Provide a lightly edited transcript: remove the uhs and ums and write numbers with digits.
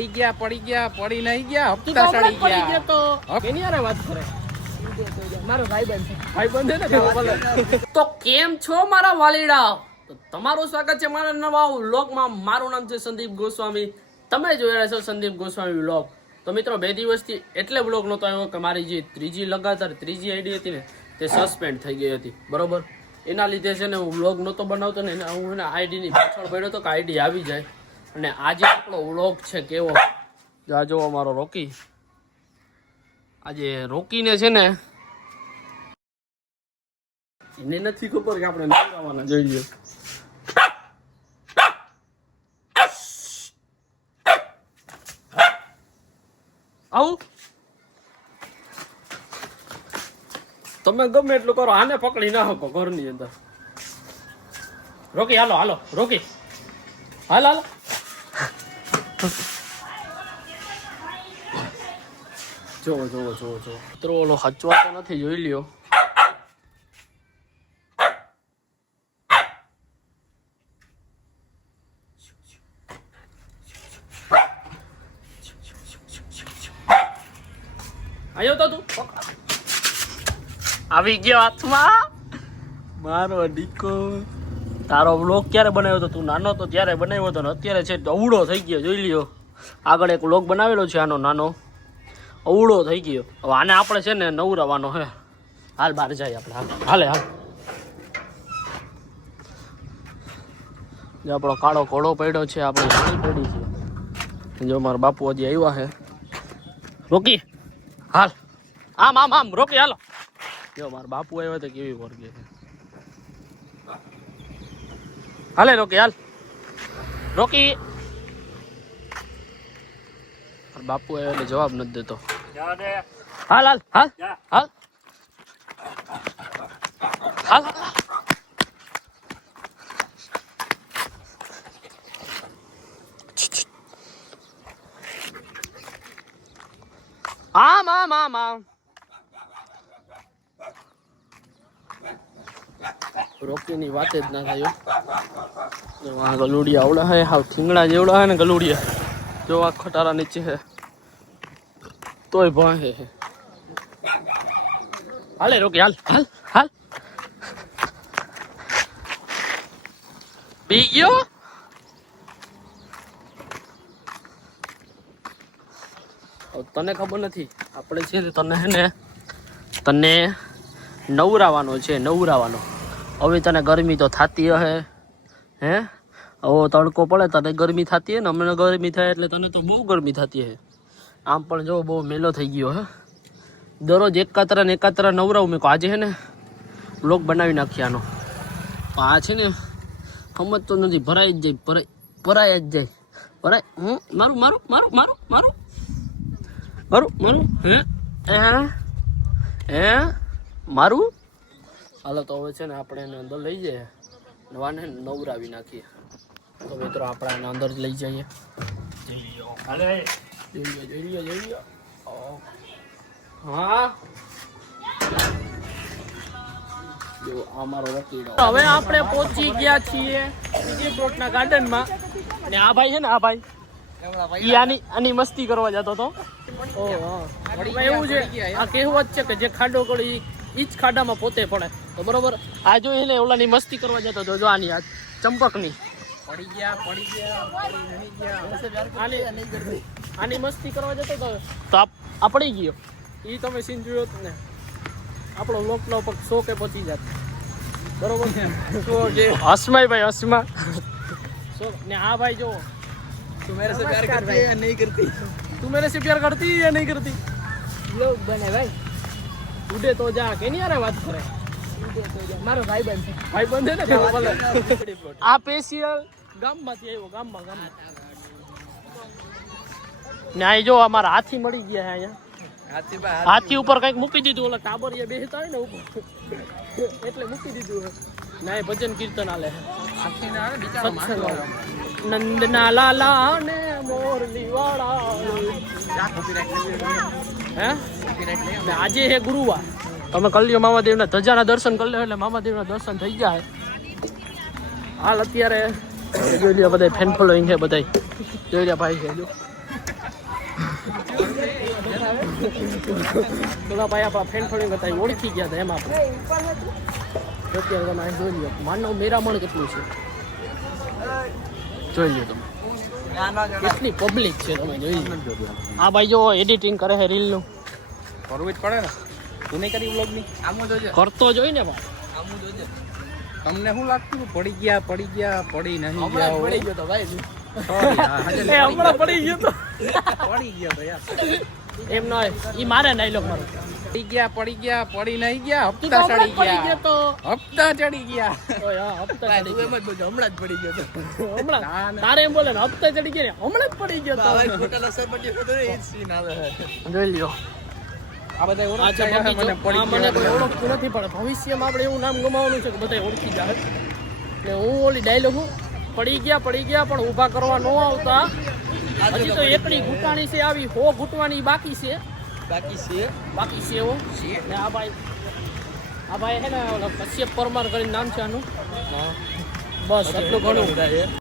પડી નહીં ગયા હપ્તા સડી ગયા તો કેની યાર વાત કરે મારો ભાઈબંધ છે ને તો કેમ છો મારા વાલીડા તો તમારું સ્વાગત છે મારા નવા વ્લોગમાં મારું નામ છે સંદીપ ગોસ્વામી તમે જોઈ રહ્યા છો સંદીપ ગોસ્વામી વ્લોગ તો મિત્રો 2 દિવસથી એટલે વ્લોગ નહોતો આવ્યો કે મારી જે ત્રીજી આઈડી હતી ને તે સસ્પેન્ડ થઈ ગઈ હતી બરોબર એના લીધે છે ને હું વ્લોગ નહોતો બનાવતો ને હું ને આઈડીની પાછળ પડ્યો તો કે આઈડી આવી જાય અને આજે આપણો વ્લોગ છે કેવો આ જો અમારો રોકી આજે રોકીને છે ને એને નથી ખબર કે આપણે નવરાવાના જોઈએ આવું તમે ગમે એટલું કરો આને પકડી ના શકો ઘરની અંદર રોકી હાલો રોકી હાલ જો મિત્રો ઓલો હચવાતો નથી જોઈ લ્યો આયો તો તું આવી ગયો હાથમાં મારો દીકો તારો વ્લોગ ક્યારે બનાવ્યો તો તું નાનો તો ત્યારે બનાવ્યો હતો ને અત્યારે છે અવળો થઈ ગયો જોઈ લ્યો આગળ એક વ્લોગ બનાવેલો છે આનો નાનો અવળો થઈ ગયો હવે આને આપણે છે ને નવરાવાનો હે હાલ બહાર જાય આપણે હાલ જો આપણો કાળો ઘોડો પડ્યો છે આપણે પાણી પડી છે જો મારા બાપુ હજી આવ્યા છે રોકી હાલ આમ રોકી હાલો જો મારા બાપુ આવ્યા તો કેવી વર્ગે છે હાલે રોકી હાલ રોકી બાપુ આવ્યો એટલે જવાબ નથી દેતો હાલ આમ રોકીની વાત જ ના થાય આ ગલુડિયા આવડા હે હાવ થીંગડા જેવડા હે ને ગલુડિયા જો આ ખટારા નીચે હે તોય ભાંહે હે હાલે રોકી હાલ પી ગયો તને ખબર નથી આપણે છે ને તને નવરાવાનો છે હવે તને ગરમી તો થતી હે હે હવે તડકો પડે તને ગરમી થતી હે ને અમને ગરમી થાય એટલે તને તો બહુ ગરમી થતી હે આમ પણ જો બહુ મેલો થઈ ગયો હે દરરોજ એકાતરા નવરાવું મેં આજે હે ને બ્લોગ બનાવી નાખી આનો આ છે ને સમજતો નથી ભરાઈ જ જાય મારું હે મારું હાલો તો હવે છે ને આપણે એને અંદર લઈ જઈએ નવાને નવરાવી નાખીએ તો મિત્રો આપણે આને અંદર જ લઈ જઈએ જઈએ હા જો અમારો રકીડો હવે આપણે પહોંચી ગયા છીએ બીજી પ્લોટના ગાર્ડનમાં અને આ ભાઈ છે ને આની મસ્તી કરવા જતો હતો એવું છે આ કહેવત છે કે જે ખાડો કરી ઈ જ ખાડામાં પોતે પડે તો બરોબર આ જો એને ઓલાની મસ્તી કરવા જતો હતો જો આની આ ચંપકની પડી ગયા આની મસ્તી કરવા જતો હતો તો આ પડી ગયો ઈ તમે સીન જોયો ને આપણો લોકનો પગ 100 કે પહોંચી જાત બરોબર છે હસમા ને આ ભાઈ જો तू मेरे से प्यार करती है या नहीं करती तू मेरे से प्यार करती है या नहीं करती लोग बने भाई उड़े तो जा के नहीं आ रहा बात करे मारो भाईबंध है ને ભલે આ સ્પેશિયલ ગામમાંથી આવ્યો ગામમાં ને આ જો અમારા હાથી મળી ગયા છે અહીંયા હાથી ઉપર કંઈક મૂકી દીધું ઓલા ટાબરિયા બેસતા હોય ને ઉપર એટલે મૂકી દીધું ના એ ભજન કીર્તન આલે નંદના લાલા ને મોરલી વાળા હે આજે હે ગુરુવાર તમે કરી લ્યો મામાદેવના ધજાના દર્શન કરી લો એટલે મામાદેવના દર્શન થઈ જાય હાલ અત્યારે જોઈ લ્યો બધા ફેન ફોલોઈંગ છે બધા જોઈ લ્યો ભાઈ છે જો પેલા ભાઈ આપણા ફ્રેન્ડ ફોલોઈંગ હતા એ ઓળખી ગયા હતા એમ આપણે અત્યારે તમે અહીં જોઈ લો માનવ મેરામણ કેટલું છે જોઈ લો તમે કેટલી પબ્લિક છે તમે જોઈ લો આ ભાઈ જો એડિટિંગ કરે છે રીલનું કરવું જ પડે ને તું નહીં કરી વ્લોગની આમો જોજે કરતો જોઈ ને ભાઈ આમો જોજે તમને શું લાગતું પડી ગયા પડી નહીં ગયા પડી ગયો તો ભાઈ હમણાં પડી ગયો તો પડી ગયો તો યાર એમ ન હોય ઈ મારે ડાયલોગ મારો પડી ગયા પડી નહીં ગયા તું હપ્તા તો હમણાં ચડી જ પડી ગયો ગયા તો હપ્તા ચડી ગયા ઓય હા હપ્તા ચડી ગયો હમણાં જ પડી ગયો તો હમણાં ના, ના. તારે એમ બોલે ને હપ્તા ચડી ગયા ને હમણાં જ પડી ગયો તો ખોટા લસર પડી ગયો તો એ જ સીન આવે જોઈ લ્યો આ બધા આ ઓળખતા છે મને મને પડી મને કોઈ ગયા ઓળખતું નથી પણ ભવિષ્યમાં આપણે એવું નામ ગમાવવાનું છે કે બધા ઓળખી જાય ને હું ઓલી ડાયલોગ પડી ગયા પણ ઊભા કરવા ન આવતા હજી તો એકડી ઘૂંટાણી છે આવી 100 ઘૂંટવાની બાકી છે એવો ને આ ભાઈ હે ને ઓલો કશ્યપ પરમાર કરીને નામ છે આનું બસ એટલું ઘણું